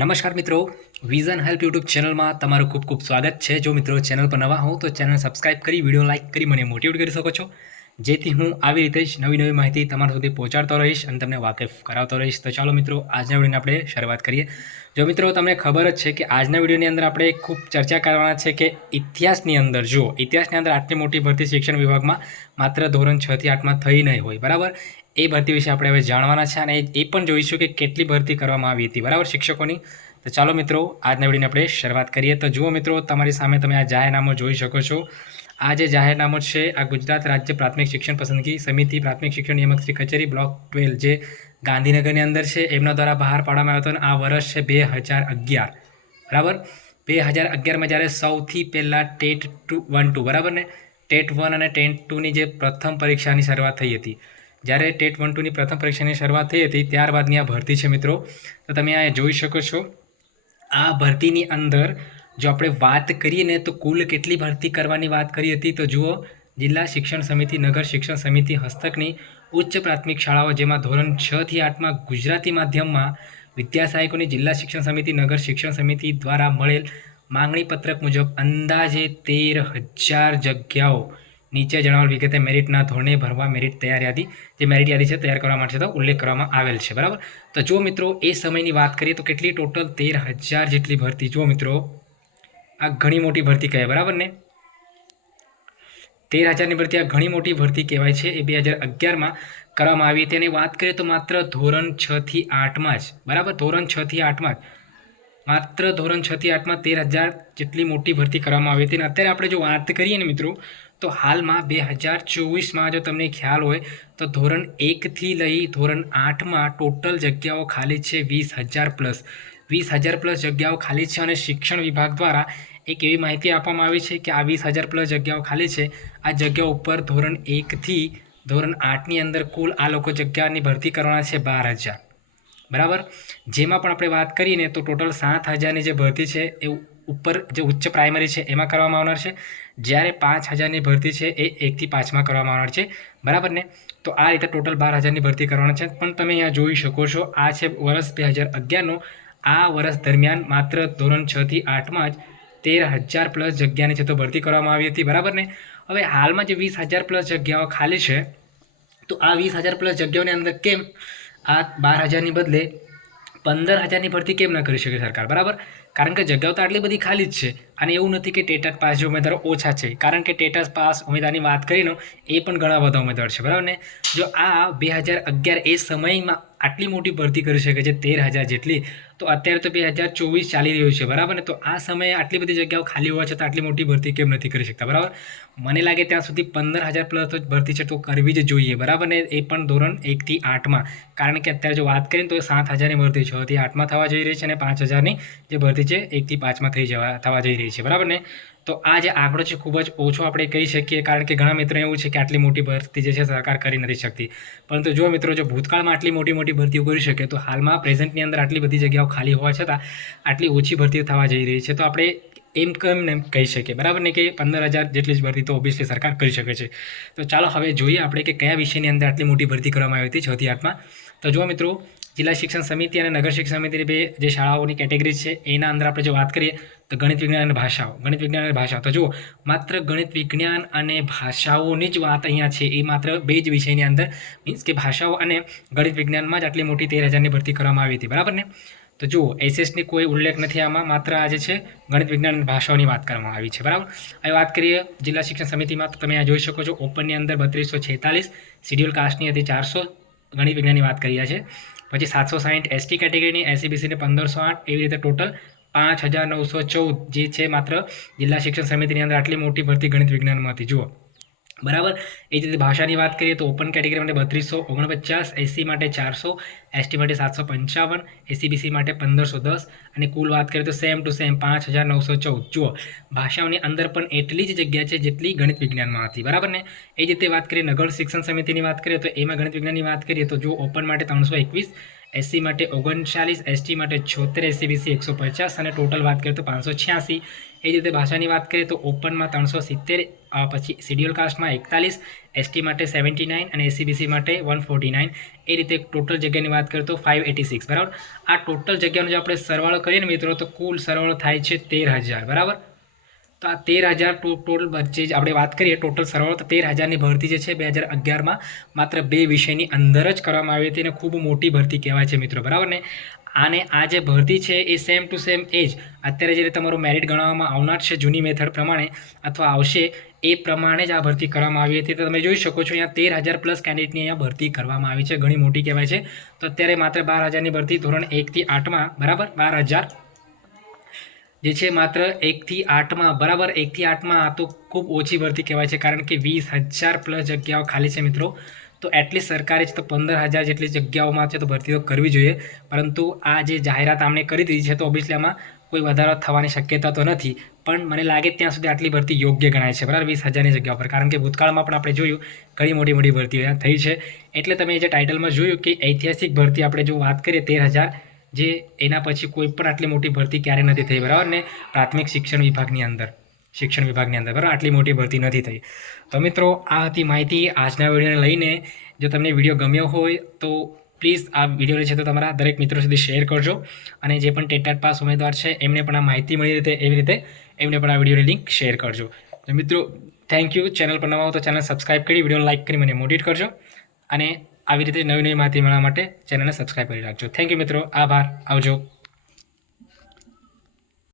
નમસ્કાર મિત્રો. Vision help YouTube ચેનલમાં તમારું ખૂબ ખૂબ સ્વાગત છે. જો મિત્રો ચેનલ પર નવા હો તો ચેનલ સબસ્ક્રાઈબ કરી વીડિયો લાઇક કરી મને મોટિવેટ કરી શકો છો. જેથી હું આવી રીતે જ નવી નવી માહિતી તમારા સુધી પહોંચાડતો રહીશ અને તમને વાકેફ કરાવતો રહીશ. તો ચાલો મિત્રો, આજના વિડીયોની આપણે શરૂઆત કરીએ. જો મિત્રો તમને ખબર જ છે કે આજના વિડીયોની અંદર આપણે ખૂબ ચર્ચા કરવાના છે કે ઇતિહાસની અંદર જુઓ. ઇતિહાસની અંદર આટલી મોટી ભરતી શિક્ષણ વિભાગમાં માત્ર ધોરણ છથી આઠમાં થઈ નહીં હોય. બરાબર? એ ભરતી વિશે આપણે હવે જાણવાના છે અને એ પણ જોઈશું કે કેટલી ભરતી કરવામાં આવી હતી. બરાબર? શિક્ષકોની? તો ચાલો મિત્રો, આજના વિડીયોની આપણે શરૂઆત કરીએ. તો જુઓ મિત્રો, તમારી સામે તમે આ જાહેરનામું જોઈ શકો છો. આ જે જાહેરનામું છે, આ ગુજરાત રાજ્ય પ્રાથમિક શિક્ષણ પસંદગી સમિતિ પ્રાથમિક શિક્ષણ નિયામક શ્રી કચેરી બ્લોક ટ્વેલ્વ જે ગાંધીનગરની અંદર છે, એમના દ્વારા બહાર પાડવામાં આવ્યો હતો આ વર્ષ છે બે હજાર અગિયાર. બરાબર? બે હજાર અગિયારમાં જ્યારે સૌથી પહેલાં ટેટ ટુ વન ટુ, બરાબર ને? ટેટ વન અને ટેટ ટુની જે પ્રથમ પરીક્ષાની શરૂઆત થઈ હતી. જ્યારે ટેટ વન ટુની પ્રથમ પરીક્ષાની શરૂઆત થઈ હતી, ત્યારબાદની આ ભરતી છે મિત્રો. તો તમે આ જોઈ શકો છો. આ ભરતીની અંદર જો આપણે વાત કરીએ ને તો કુલ કેટલી ભરતી કરવાની વાત કરી હતી, તો જુઓ, જિલ્લા શિક્ષણ સમિતિ, નગર શિક્ષણ સમિતિ, હસ્તકની ઉચ્ચ પ્રાથમિક શાળાઓ જેમાં ધોરણ છ થી આઠમાં ગુજરાતી માધ્યમમાં વિદ્યાસહાયકોની જિલ્લા શિક્ષણ સમિતિ, નગર શિક્ષણ સમિતિ દ્વારા મળેલ માંગણી પત્રક મુજબ અંદાજે તેર હજાર જગ્યાઓ નીચે જણાવેલ વિગતે મેરિટના ધોરણે ભરવા મેરિટ તૈયાર યાદી જે મેરિટ યાદી છે તૈયાર કરવા માટે તો ઉલ્લેખ કરવામાં આવેલ છે. બરાબર? તો જો મિત્રો એ સમયની વાત કરીએ તો કેટલી ટોટલ તેર હજાર જેટલી ભરતી જો મિત્રો આ ઘણી મોટી ભરતી કહેવાય. બરાબર ને? તેર હજારની ભરતી આ ઘણી મોટી ભરતી કહેવાય છે. એ બે હજાર અગિયારમાં કરવામાં આવી હતી. અને વાત કરીએ તો માત્ર ધોરણ છથી આઠમાં જ. બરાબર? ધોરણ છથી આઠમાં જ. માત્ર ધોરણ છથી આઠમાં તેર હજાર જેટલી મોટી ભરતી કરવામાં આવી હતી. અને અત્યારે આપણે જો વાત કરીએ ને મિત્રો તો હાલમાં બે હજાર ચોવીસમાં જો તમને ખ્યાલ હોય, તો ધોરણ એકથી લઈ ધોરણ આઠમાં ટોટલ જગ્યાઓ ખાલી છે વીસ હજાર પ્લસ. વીસ હજાર પ્લસ જગ્યાઓ ખાલી છે અને શિક્ષણ વિભાગ દ્વારા એક એવી માહિતી આપવામાં આવી છે કે આ વીસ હજાર પ્લસ જગ્યાઓ ખાલી છે. આ જગ્યાઓ ઉપર ધોરણ એકથી ધોરણ આઠની અંદર કુલ આ લોકો જગ્યાની ભરતી કરવાના છે બાર હજાર. બરાબર? જેમાં પણ આપણે વાત કરીએ ને, તો ટોટલ સાત હજારની જે ભરતી છે, એ ઉપર જે ઉચ્ચ પ્રાઇમરી છે, એમાં કરવામાં આવનાર છે. જ્યારે પાંચ હજારની ભરતી છે એ એકથી પાંચમાં કરવામાં આવનાર છે. બરાબર ને? તો આ રીતે ટોટલ બાર હજારની ભરતી કરવાના છે. પણ તમે અહીંયા જોઈ શકો છો, આ છે વર્ષ બે હજાર અગિયારનો. આ વર્ષ દરમિયાન માત્ર ધોરણ છ થી આઠમાં જ તેર હજાર પ્લસ જગ્યાની છે તો ભરતી કરવામાં આવી હતી. બરાબર ને? હવે હાલમાં જે વીસ હજાર પ્લસ જગ્યાઓ ખાલી છે, તો આ વીસ હજાર પ્લસ જગ્યાઓની અંદર કેમ આ બાર હજારની બદલે પંદર હજારની ભરતી કેમ ન કરી શકે સરકાર? બરાબર? કારણ કે જગ્યાઓ તો આટલી બધી ખાલી જ છે. અને એવું નથી કે ટેટર પાસ જે ઉમેદવારો ઓછા છે. કારણ કે ટેટર પાસ ઉમેદવારની વાત કરીને એ પણ ઘણા બધા ઉમેદવાર છે. બરાબર ને? જો આ બે હજાર અગિયાર એ સમયમાં આટલી મોટી ભરતી કરી શકે છે તેર હજાર જેટલી, તો અત્યારે તો બે હજાર ચોવીસ ચાલી રહ્યું છે, બરાબર ને? તો આ સમયે આટલી બધી જગ્યાઓ ખાલી હોવા છતાં આટલી મોટી ભરતી કેમ નથી કરી શકતા, બરાબર? મને લાગે ત્યાં સુધી પંદર હજાર પ્લસ તો ભરતી છે તો કરવી જ જોઈએ, બરાબર ને? એ પણ ધોરણ એકથી આઠમાં કારણ કે અત્યારે જો વાત કરીએ તો સાત હજારની ભરતી છથી આઠમાં થવા જઈ રહી છે અને પાંચ હજારની જે ભરતી છે એકથી પાંચમાં થઈ જવા, થવા જઈ રહી છે, બરાબર ને? તો આ જે આંકડો છે ખૂબ જ ઓછો આપણે કહી શકીએ, કારણ કે ઘણા મિત્રો એવું છે કે આટલી મોટી ભરતી જે છે સરકાર કરી નથી શકતી. પરંતુ જો મિત્રો જો ભૂતકાળમાં આટલી મોટી મોટી ભરતીઓ કરી શકે, તો હાલમાં પ્રેઝન્ટની અંદર આટલી બધી જગ્યાઓ ખાલી હોવા છતાં આટલી ઓછી ભરતીઓ થવા જઈ રહી છે. તો આપણે એમ કેમ ને એમ કહી શકીએ. બરાબર ને કે પંદર હજાર જેટલી જ ભરતી તો ઓબ્વિયસલી સરકાર કરી શકે છે. તો ચાલો હવે જોઈએ આપણે કે કયા વિષયની અંદર આટલી મોટી ભરતી કરવામાં આવી હતી છથી આઠમાં. તો જો મિત્રો જિલ્લા શિક્ષણ સમિતિ અને નગર શિક્ષણ સમિતિની બે જે શાળાઓની કેટેગરી છે, એના અંદર આપણે જો વાત કરીએ, તો ગણિત વિજ્ઞાન અને ભાષાઓ. ગણિત વિજ્ઞાન અને ભાષાઓ. તો જુઓ, માત્ર ગણિત વિજ્ઞાન અને ભાષાઓની જ વાત અહીંયા છે, એ માત્ર બે જ વિષયની અંદર. મીન્સ કે ભાષાઓ અને ગણિત વિજ્ઞાનમાં જ આટલી મોટી તેર હજારની ભરતી કરવામાં આવી હતી. બરાબર ને? તો જુઓ એસએસની કોઈ ઉલ્લેખ નથી આમાં. માત્ર આજે છે, ગણિત વિજ્ઞાન અને ભાષાઓની વાત કરવામાં આવી છે. બરાબર? હવે વાત કરીએ જિલ્લા શિક્ષણ સમિતિમાં, તો તમે આ જોઈ શકો છો ઓપનની અંદર બત્રીસો છેતાલીસ, શિડ્યુલ કાસ્ટની હતી ચારસો ગણિત વિજ્ઞાનની વાત કરીએ છે. પછી સાતસો સાહીઠ એસટી કેટેગરીની એસીબીસીને પંદરસો આઠ, એવી રીતે ટોટલ પાંચ હજાર નવસો ચૌદ જે છે માત્ર જિલ્લા શિક્ષણ સમિતિની અંદર આટલી મોટી ભરતી ગણિત વિજ્ઞાનમાં હતી. જુઓ. બરાબર? એ જ રીતે ભાષાની વાત કરીએ તો ઓપન કેટેગરી માટે બત્રીસો ઓગણપચાસ એસસી માટે ચારસો એસટી માટે સાતસો પંચાવન એસીબીસી માટે પંદરસો દસ અને કુલ વાત કરીએ તો સેમ ટુ સેમ પાંચ હજાર નવસો ચૌદ. જુઓ, ભાષાઓની અંદર પણ એટલી જ જગ્યા છે જેટલી ગણિત વિજ્ઞાનમાં હતી. બરાબર ને? એ જ રીતે વાત કરીએ નગર શિક્ષણ સમિતિની વાત કરીએ તો એમાં ગણિત વિજ્ઞાનની વાત કરીએ તો જો ઓપન માટે ત્રણસો એકવીસ એસસી માટે ઓગણચાલીસ, એસટી માટે છોતેર એસીબીસી એકસો પચાસ અને ટોટલ વાત કરીએ તો પાંચસો છ્યાસી. એ જ રીતે ભાષાની વાત કરીએ તો ઓપનમાં ત્રણસો સિત્તેર પછી શિડ્યુલ કાસ્ટમાં એકતાલીસ, એસટી માટે સેવન્ટી નાઇન અને એસીબીસી માટે વન ફોર્ટી નાઇન. એ રીતે ટોટલ જગ્યાની વાત કરીએ તો ફાઇવ એટી સિક્સ, બરાબર? આ ટોટલ જગ્યાનો જો આપણે સરવાળો કરીએ ને મિત્રો, તો કુલ સરવાળો થાય છે તેર હજાર, બરાબર? તો આ તેર હજાર ટોટલ જ આપણે વાત કરીએ, ટોટલ સરવાળો, તો તેર હજારની ભરતી જે છે બે હજાર અગિયારમાં માત્ર બે વિષયની અંદર જ કરવામાં આવી હતી અને ખૂબ મોટી ભરતી કહેવાય છે મિત્રો, બરાબર ને? આને આ જે ભરતી છે એ સેમ ટુ સેમ એ જ અત્યારે જે રીતે તમારું મેરિટ ગણવામાં આવનાર છે જૂની મેથડ પ્રમાણે અથવા આવશે એ પ્રમાણે જ આ ભરતી કરવામાં આવી હતી. તો તમે જોઈ શકો છો અહીંયા તેર હજાર પ્લસ કેન્ડિડેટની અહીંયા ભરતી કરવામાં આવી છે, ઘણી મોટી કહેવાય છે. તો અત્યારે માત્ર બાર હજારની ભરતી ધોરણ એકથી આઠમાં, બરાબર? બાર હજાર જે છે માત્ર એકથી આઠમાં, બરાબર એકથી આઠમાં આ તો ખૂબ ઓછી ભરતી કહેવાય છે, કારણ કે વીસ હજાર પ્લસ જગ્યાઓ ખાલી છે મિત્રો. તો એટલીસ્ટ સરકારે છે તો પંદર હજાર જેટલી જગ્યાઓમાં છે તો ભરતી તો કરવી જોઈએ. પરંતુ આ જે જાહેરાત આમણે કરી દીધી છે તો ઓબ્વિયસલી આમાં કોઈ વધારો થવાની શક્યતા તો નથી. પણ મને લાગે ત્યાં સુધી આટલી ભરતી યોગ્ય ગણાય છે, બરાબર? વીસ હજારની જગ્યા પર. કારણ કે ભૂતકાળમાં પણ આપણે જોયું, ઘણી મોટી મોટી ભરતી થઈ છે. એટલે તમે જે ટાઇટલમાં જોયું કે ઐતિહાસિક ભરતી આપણે જો વાત કરીએ તેર હજાર જે એના પછી કોઈ પણ આટલી મોટી ભરતી ક્યારે નથી થઈ, બરાબર? ને પ્રાથમિક શિક્ષણ વિભાગની અંદર, શિક્ષણ વિભાગની અંદર, બરાબર? આટલી મોટી ભરતી નથી થઈ. તો મિત્રો, આ હતી માહિતી આજના વિડીયોને લઈને. જો તમને વીડિયો ગમ્યો હોય, તો પ્લીઝ આ વીડિયો છે તો તમારા દરેક મિત્રો સુધી શેર કરજો. અને જે પણ ટેટાટ પાસ ઉમેદવાર છે, એમને પણ આ માહિતી મળી રીતે એવી રીતે એમને પણ આ વિડીયોની લિંક શેર કરજો. તો મિત્રો થેન્ક યુ ચેનલ પર નવા હો તો ચેનલ સબસ્ક્રાઈબ કરી વીડિયો લાઇક કરી મને મોટિવેટ કરજો. અને આવી રીતે નવી નવી માહિતી મેળવવા માટે ચેનલને સબસ્ક્રાઇબ કરી રાખજો. થેન્ક યુ મિત્રો. આભાર. આવજો.